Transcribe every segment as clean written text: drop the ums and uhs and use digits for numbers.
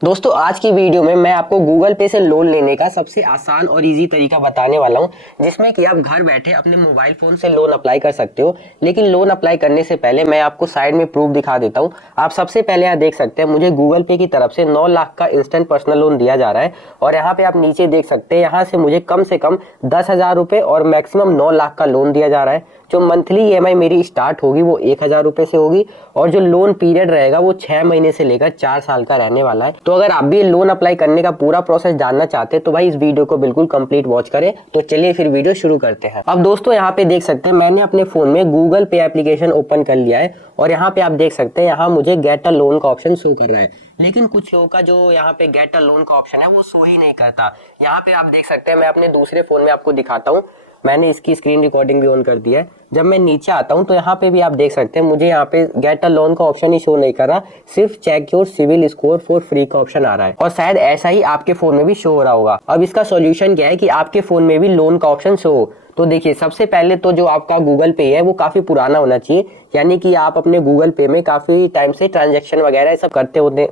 दोस्तों आज की वीडियो में मैं आपको गूगल पे से लोन लेने का सबसे आसान और इजी तरीका बताने वाला हूं, जिसमें कि आप घर बैठे अपने मोबाइल फोन से लोन अप्लाई कर सकते हो। लेकिन लोन अप्लाई करने से पहले मैं आपको साइड में प्रूफ दिखा देता हूं। आप सबसे पहले यहाँ देख सकते हैं मुझे गूगल पे की तरफ से 9 लाख का इंस्टेंट पर्सनल लोन दिया जा रहा है। और यहाँ पे आप नीचे देख सकते हैं यहाँ से मुझे कम से कम 10,000 रुपये और मैक्सिमम 9 लाख का लोन दिया जा रहा है। जो मंथली EMI मेरी स्टार्ट होगी वो 1,000 रुपये से होगी और जो लोन पीरियड रहेगा वो 6 महीने से लेकर 4 साल का रहने वाला है। तो अगर आप भी लोन अप्लाई करने का पूरा प्रोसेस जानना चाहते हैं तो भाई इस वीडियो को बिल्कुल कंप्लीट वॉच करें। तो चलिए फिर वीडियो शुरू करते हैं। अब दोस्तों यहाँ पे देख सकते हैं मैंने अपने फोन में गूगल पे एप्लीकेशन ओपन कर लिया है और यहाँ पे आप देख सकते हैं यहाँ मुझे गेट अ लोन का ऑप्शन शो कर रहा है। लेकिन कुछ लोगों का जो यहाँ पे गेट अ लोन का ऑप्शन है वो शो ही नहीं करता। यहाँ पे आप देख सकते हैं मैं अपने दूसरे फोन में आपको दिखाता हूँ। मैंने इसकी स्क्रीन रिकॉर्डिंग भी ऑन कर दी है। जब मैं नीचे आता हूं तो यहाँ पे भी आप देख सकते हैं मुझे यहाँ पे गेट अ लोन का ऑप्शन ही शो नहीं कर रहा, सिर्फ check your CIBIL score for free का ऑप्शन आ रहा है। और शायद ऐसा ही आपके फोन में भी शो हो रहा होगा। अब इसका सॉल्यूशन क्या है कि आपके फोन में भी लोन का ऑप्शन शो हो। तो देखिए सबसे पहले तो जो आपका गूगल पे है वो काफी पुराना होना चाहिए, यानी कि आप अपने गूगल पे में काफी टाइम से ट्रांजैक्शन वगैरह सब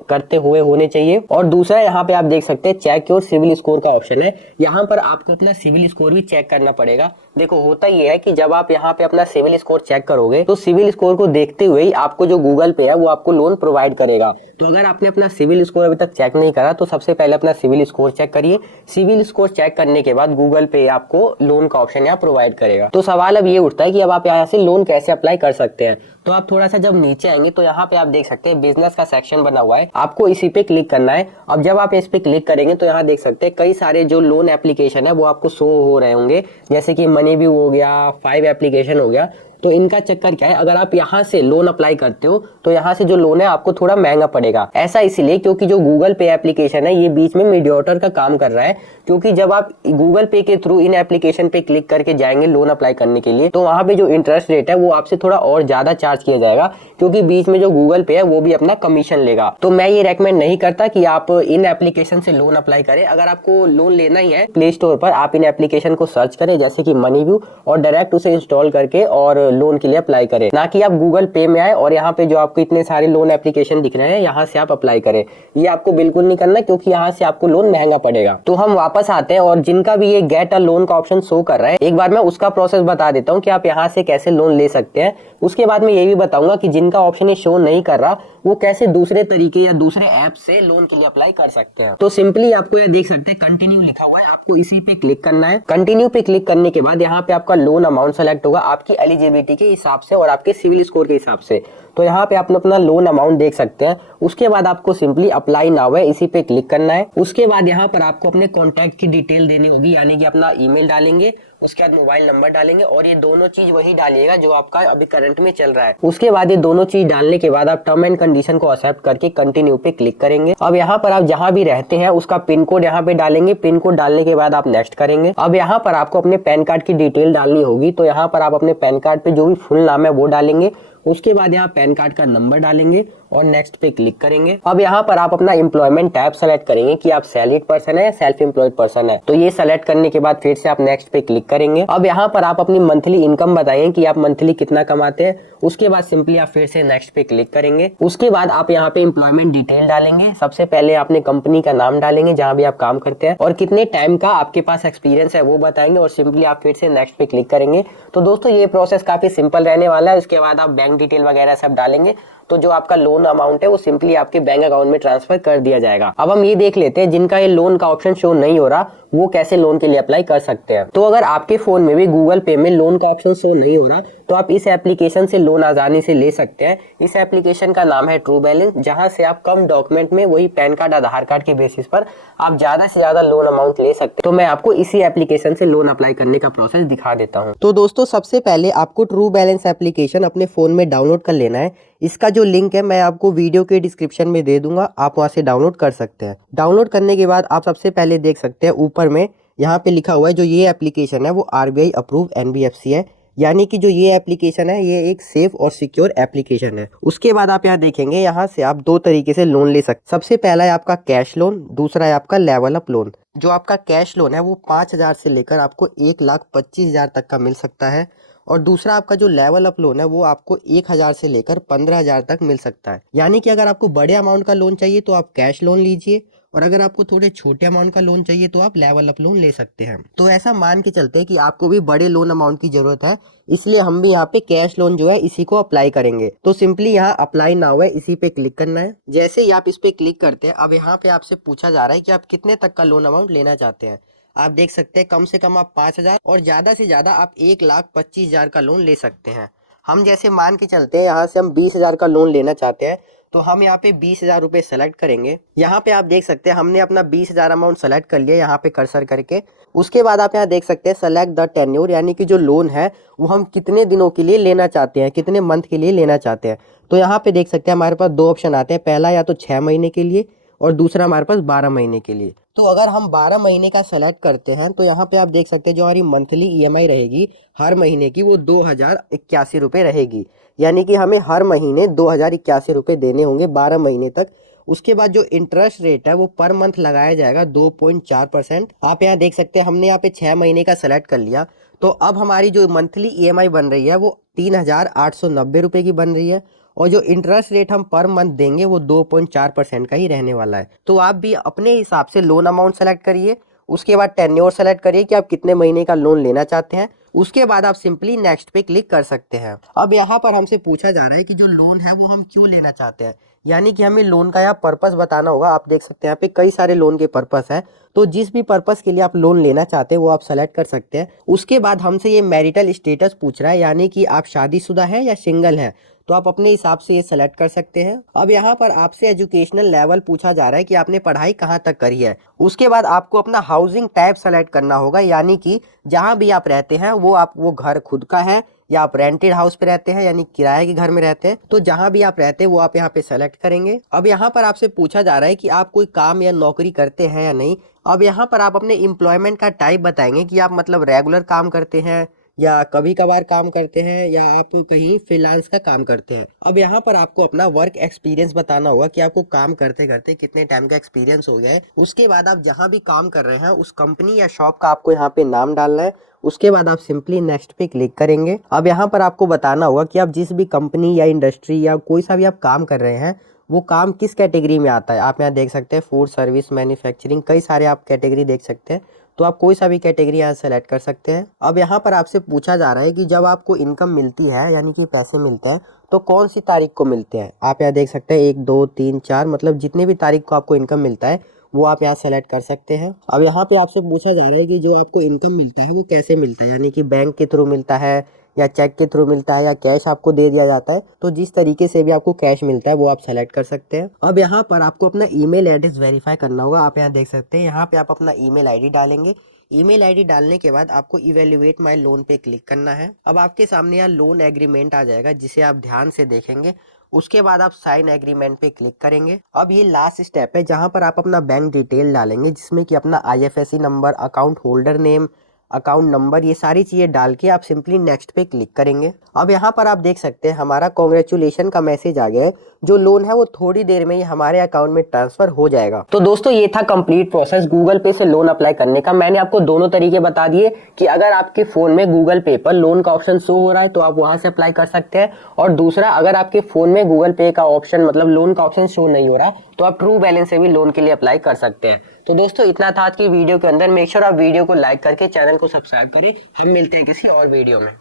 करते हुए होने चाहिए। और दूसरा यहाँ पे आप देख सकते हैं चेक योर सिविल स्कोर का ऑप्शन है। यहाँ पर आपको अपना सिविल स्कोर भी चेक करना पड़ेगा। देखो होता ये है कि जब आप यहाँ पे अपना सिविल स्कोर चेक करोगे तो सिविल स्कोर को देखते हुए ही आपको जो गूगल पे है वो आपको लोन प्रोवाइड करेगा। तो अगर आपने अपना सिविल स्कोर अभी तक चेक नहीं करा तो सबसे पहले अपना सिविल स्कोर चेक करिए। सिविल स्कोर चेक करने के बाद गूगल पे आपको लोन का ऑप्शन यहाँ प्रोवाइड करेगा। तो सवाल अब ये उठता है कि अब आप यहाँ से लोन कैसे अप्लाई कर सकते हैं। तो आप थोड़ा सा जब नीचे आएंगे तो यहाँ पे आप देख सकते हैं बिजनेस का सेक्शन बना हुआ है, आपको इसी पे क्लिक करना है। अब जब आप इस पे क्लिक करेंगे तो यहाँ देख सकते हैं कई सारे जो लोन एप्लीकेशन है वो आपको शो हो रहे होंगे, जैसे कि मनी व्यू हो गया, 5 एप्लीकेशन हो गया। तो इनका चक्कर क्या है, अगर आप यहाँ से लोन अप्लाई करते हो तो यहाँ से जो लोन है आपको थोड़ा महंगा पड़ेगा। ऐसा इसलिए क्योंकि जो गूगल पे एप्लीकेशन है ये बीच में मीडिएटर का काम कर रहा है। क्योंकि जब आप गूगल पे के थ्रू इन एप्लीकेशन पे क्लिक करके जाएंगे लोन अप्लाई करने के लिए तो वहां पे जो इंटरेस्ट रेट है वो आपसे थोड़ा और ज्यादा चार्ज किया जाएगा, क्योंकि बीच में जो गूगल पे है वो भी अपना कमीशन लेगा। तो मैं ये रेकमेंड नहीं करता कि आप इन एप्लीकेशन से लोन अप्लाई करें। अगर आपको लोन लेना ही है प्ले स्टोर पर आप इन एप्लीकेशन को सर्च करें जैसे कि मनी व्यू और डायरेक्ट उसे इंस्टॉल करके और लोन के लिए अप्लाई करें, ना कि आप गूगल पे में आए और यहाँ पे जो आपको इतने सारे लोन एप्लीकेशन दिख रहे हैं यहाँ से आप अप्लाई करें। ये आपको बिल्कुल नहीं करना, क्योंकि यहाँ से आपको लोन महंगा पड़ेगा। तो हम वापस आते हैं और जिनका भी ये गेट अ लोन का ऑप्शन शो कर रहा है एक बार मैं उसका प्रोसेस बता देता हूँ कि आप यहाँ से कैसे लोन ले सकते हैं। उसके बाद मैं ये भी बताऊंगा कि जिनका ऑप्शन ये शो नहीं कर रहा वो कैसे दूसरे तरीके या दूसरे ऐप से लोन के लिए अप्लाई कर सकते हैं। तो सिंपली आपको ये देख सकते हैं कंटिन्यू लिखा हुआ है, आपको इसी पे क्लिक करना है। कंटिन्यू पे क्लिक करने के बाद यहाँ पे आपका लोन अमाउंट सेलेक्ट होगा आपकी एलिजिबिलिटी के हिसाब से और आपके सिविल स्कोर के हिसाब से। तो यहाँ पे आप अपना लोन अमाउंट देख सकते हैं। उसके बाद आपको सिंपली अप्लाई नाउ है इसी पे क्लिक करना है। उसके बाद यहाँ पर आपको अपने कॉन्टैक्ट की डिटेल देनी होगी, यानी कि अपना ईमेल डालेंगे, उसके बाद मोबाइल नंबर डालेंगे और ये दोनों चीज वही डालिएगा जो आपका अभी करंट में चल रहा है। उसके बाद ये दोनों चीज डालने के बाद आप टर्म एंड कंडीशन को एक्सेप्ट करके कंटिन्यू पे क्लिक करेंगे। अब यहाँ पर आप जहाँ भी रहते हैं उसका पिन कोड यहाँ पे डालेंगे। पिन कोड डालने के बाद आप नेक्स्ट करेंगे। अब यहाँ पर आपको अपने पैन कार्ड की डिटेल डालनी होगी, तो यहाँ पर आप अपने पैन कार्ड पे जो भी फुल नाम है वो डालेंगे। उसके बाद यहाँ पैन कार्ड का नंबर डालेंगे और नेक्स्ट पे क्लिक करेंगे। अब यहाँ पर आप अपना एम्प्लॉयमेंट टैब सेलेक्ट करेंगे कि आप सैलरीड पर्सन है या सेल्फ एम्प्लॉयड पर्सन है। तो ये सेलेक्ट करने के बाद फिर से आप नेक्स्ट पे क्लिक करेंगे। अब यहाँ पर आप अपनी मंथली इनकम बताएंगे कि आप मंथली कितना कमाते हैं। उसके बाद सिंपली आप फिर से नेक्स्ट पे क्लिक करेंगे। उसके बाद आप यहाँ पे एम्प्लॉयमेंट डिटेल डालेंगे। सबसे पहले आपने कंपनी का नाम डालेंगे जहाँ भी आप काम करते हैं और कितने टाइम का आपके पास एक्सपीरियंस है वो बताएंगे और सिंपली आप फिर से नेक्स्ट पे क्लिक करेंगे। तो दोस्तों ये प्रोसेस काफी सिंपल रहने वाला है। उसके बाद आप बैंक डिटेल वगैरह सब डालेंगे तो जो आपका लोन अमाउंट है वो सिंपली आपके बैंक अकाउंट में ट्रांसफर कर दिया जाएगा। अब हम ये देख लेते हैं जिनका ये लोन का ऑप्शन शो नहीं हो रहा वो कैसे लोन के लिए अप्लाई कर सकते हैं। तो अगर आपके फोन में भी गूगल पे में लोन का ऑप्शन शो नहीं हो रहा तो आप इस एप्लीकेशन से लोन आसानी से ले सकते हैं। इस एप्लीकेशन का नाम है ट्रू बैलेंस, जहां से आप कम डॉक्यूमेंट में वही पैन कार्ड आधार कार्ड के बेसिस पर आप ज्यादा से ज्यादा लोन अमाउंट ले सकते हैं। तो मैं आपको इसी एप्लीकेशन से लोन अप्लाई करने का प्रोसेस दिखा देता हूँ। तो दोस्तों सबसे पहले आपको ट्रू बैलेंस एप्लीकेशन अपने फोन में डाउनलोड कर लेना है। इसका जो लिंक है मैं आपको वीडियो के डिस्क्रिप्शन में दे दूंगा, आप वहां से डाउनलोड कर सकते हैं। डाउनलोड करने के बाद आप सबसे पहले देख सकते हैं ऊपर में यहाँ पे लिखा हुआ है जो ये एप्लीकेशन है वो RBI अप्रूव NBFC है, यानी कि जो ये एप्लीकेशन है ये एक सेफ और सिक्योर एप्लीकेशन है। उसके बाद आप यहाँ देखेंगे यहाँ से आप दो तरीके से लोन ले सकते। सबसे पहला है आपका कैश लोन, दूसरा है आपका लेवल अप लोन। जो आपका कैश लोन है वो 5,000 से लेकर आपको 1,25,000 तक का मिल सकता है और दूसरा आपका जो लेवल अप लोन है वो आपको 1,000 से लेकर 15,000 तक मिल सकता है। यानी कि अगर आपको बड़े अमाउंट का लोन चाहिए तो आप कैश लोन लीजिए, और अगर आपको थोड़े छोटे अमाउंट का लोन चाहिए तो आप लेवल अप लोन ले सकते हैं। तो ऐसा मान के चलते हैं कि आपको भी बड़े लोन अमाउंट की जरूरत है, इसलिए हम भी यहाँ पे कैश लोन जो है इसी को अप्लाई करेंगे। तो सिंपली यहाँ अप्लाई नाउ है, इसी पे क्लिक करना है। जैसे ही आप इस पे क्लिक करते हैं, अब यहाँ पे आपसे पूछा जा रहा है कि आप कितने तक का लोन अमाउंट लेना चाहते हैं। आप देख सकते हैं कम से कम आप 5,000 और ज्यादा से ज्यादा आप 1,25,000 का लोन ले सकते हैं। हम जैसे मान के चलते हैं यहाँ से हम 20,000 का लोन लेना चाहते हैं, तो हम यहाँ पे 20,000 रुपये सेलेक्ट करेंगे। यहाँ पे आप देख सकते हैं हमने अपना 20,000 अमाउंट सेलेक्ट कर लिया यहाँ पे कर्सर करके। उसके बाद आप यहाँ देख सकते हैं सेलेक्ट द टेन्योर, यानी कि जो लोन है वो हम कितने दिनों के लिए लेना चाहते हैं, कितने मंथ के लिए लेना चाहते हैं। तो यहाँ पे देख सकते हैं हमारे पास दो ऑप्शन आते हैं, पहला या तो 6 महीने के लिए और दूसरा हमारे पास 12 महीने के लिए। तो अगर हम 12 महीने का सेलेक्ट करते हैं तो यहाँ पे आप देख सकते हैं जो हमारी मंथली ईएमआई रहेगी हर महीने की वो 2,081 रुपये रहेगी। यानी कि हमें हर महीने 2,081 रुपये देने होंगे 12 महीने तक। उसके बाद जो इंटरेस्ट रेट है वो पर मंथ लगाया जाएगा 2.4%। आप यहाँ देख सकते हैं हमने यहाँ पे 6 महीने का सेलेक्ट कर लिया, तो अब हमारी जो मंथली ईएमआई बन रही है वो 3,890 रुपये की बन रही है, और जो इंटरेस्ट रेट हम पर मंथ देंगे वो 2.4% का ही रहने वाला है। तो आप भी अपने हिसाब से लोन अमाउंट सेलेक्ट करिए, उसके बाद टेन्योर सेलेक्ट करिए कि आप कितने महीने का लोन लेना चाहते हैं। उसके बाद आप सिंपली नेक्स्ट पे क्लिक कर सकते हैं। अब यहाँ पर हमसे पूछा जा रहा है कि जो लोन है वो हम क्यों लेना चाहते हैं, यानी कि हमें लोन का यहाँ पर्पस बताना होगा। आप देख सकते हैं यहाँ पे कई सारे लोन के पर्पस है, तो जिस भी पर्पस के लिए आप लोन लेना चाहते हैं वो आप सेलेक्ट कर सकते हैं। उसके बाद हमसे ये मैरिटल स्टेटस पूछ रहा है, यानी कि आप शादीशुदा हैं या सिंगल हैं, तो आप अपने हिसाब से ये सेलेक्ट कर सकते हैं। अब यहाँ पर आपसे एजुकेशनल लेवल पूछा जा रहा है कि आपने पढ़ाई कहाँ तक करी है। उसके बाद आपको अपना हाउसिंग टाइप सेलेक्ट करना होगा, यानी कि जहाँ भी आप रहते हैं वो घर खुद का है या आप रेंटेड हाउस पे रहते हैं, यानी किराए के घर में रहते हैं। तो जहाँ भी आप रहते हैं वो आप यहाँ पे सेलेक्ट करेंगे। अब यहाँ पर आपसे पूछा जा रहा है कि आप कोई काम या नौकरी करते हैं या नहीं। अब यहाँ पर आप अपने एम्प्लॉयमेंट का टाइप बताएंगे कि आप मतलब रेगुलर काम करते हैं या कभी कभार काम करते हैं या आप कहीं फ्रीलांस का काम करते हैं। अब यहाँ पर आपको अपना वर्क एक्सपीरियंस बताना होगा कि आपको काम करते करते कितने टाइम का एक्सपीरियंस हो गया है। उसके बाद आप जहाँ भी काम कर रहे हैं उस कंपनी या शॉप का आपको यहाँ पे नाम डालना है। उसके बाद आप सिंपली नेक्स्ट पे क्लिक करेंगे। अब यहाँ पर आपको बताना होगा कि आप जिस भी कंपनी या इंडस्ट्री या कोई सा भी आप काम कर रहे हैं वो काम किस कैटेगरी में आता है। आप यहाँ देख सकते हैं फूड सर्विस मैन्युफैक्चरिंग, कई सारे आप कैटेगरी देख सकते हैं, तो आप कोई सा भी कैटेगरी यहाँ सेलेक्ट कर सकते हैं। अब यहाँ पर आपसे पूछा जा रहा है कि जब आपको इनकम मिलती है यानी कि पैसे मिलते हैं तो कौन सी तारीख को मिलते हैं। आप यहाँ देख सकते हैं 1, 2, 3, 4 मतलब जितने भी तारीख को आपको इनकम मिलता है वो आप यहाँ सेलेक्ट कर सकते हैं। अब यहाँ पे आपसे पूछा जा रहा है कि जो आपको इनकम मिलता है वो कैसे मिलता है, यानी कि बैंक के थ्रू मिलता है या चेक के थ्रू मिलता है या कैश आपको दे दिया जाता है। तो जिस तरीके से भी आपको कैश मिलता है वो आप सेलेक्ट कर सकते हैं। अब यहाँ पर आपको अपना ईमेल एड्रेस वेरीफाई करना होगा। आप यहाँ देख सकते हैं यहाँ पे आप अपना ईमेल आईडी डालेंगे। ईमेल आईडी डालने के बाद आपको इवेल्युएट माय लोन पे क्लिक करना है। अब आपके सामने यहाँ लोन एग्रीमेंट आ जाएगा जिसे आप ध्यान से देखेंगे। उसके बाद आप साइन एग्रीमेंट पे क्लिक करेंगे। अब ये लास्ट स्टेप है जहां पर आप अपना बैंक डिटेल डालेंगे, जिसमें कि अपना IFSC number, account holder name, account number, ये सारी चीजें डाल के आप सिंपली नेक्स्ट पे क्लिक करेंगे। अब यहाँ पर आप देख सकते हैं हमारा कांग्रेचुलेशन का मैसेज आ गया है। जो लोन है वो थोड़ी देर में ही हमारे अकाउंट में ट्रांसफर हो जाएगा। तो दोस्तों ये था कंप्लीट प्रोसेस गूगल पे से लोन अप्लाई करने का। मैंने आपको दोनों तरीके बता दिए कि अगर आपके फोन में गूगल पे पर लोन का ऑप्शन शो हो रहा है तो आप वहां से अप्लाई कर सकते हैं, और दूसरा अगर आपके फोन में गूगल पे का ऑप्शन मतलब लोन का ऑप्शन शो नहीं हो रहा तो आप ट्रू बैलेंस से भी लोन के लिए अप्लाई कर सकते हैं। तो दोस्तों इतना था आज की वीडियो के अंदर। मेक श्योर आप वीडियो को लाइक करके चैनल को सब्सक्राइब करें। हम मिलते हैं किसी और वीडियो में।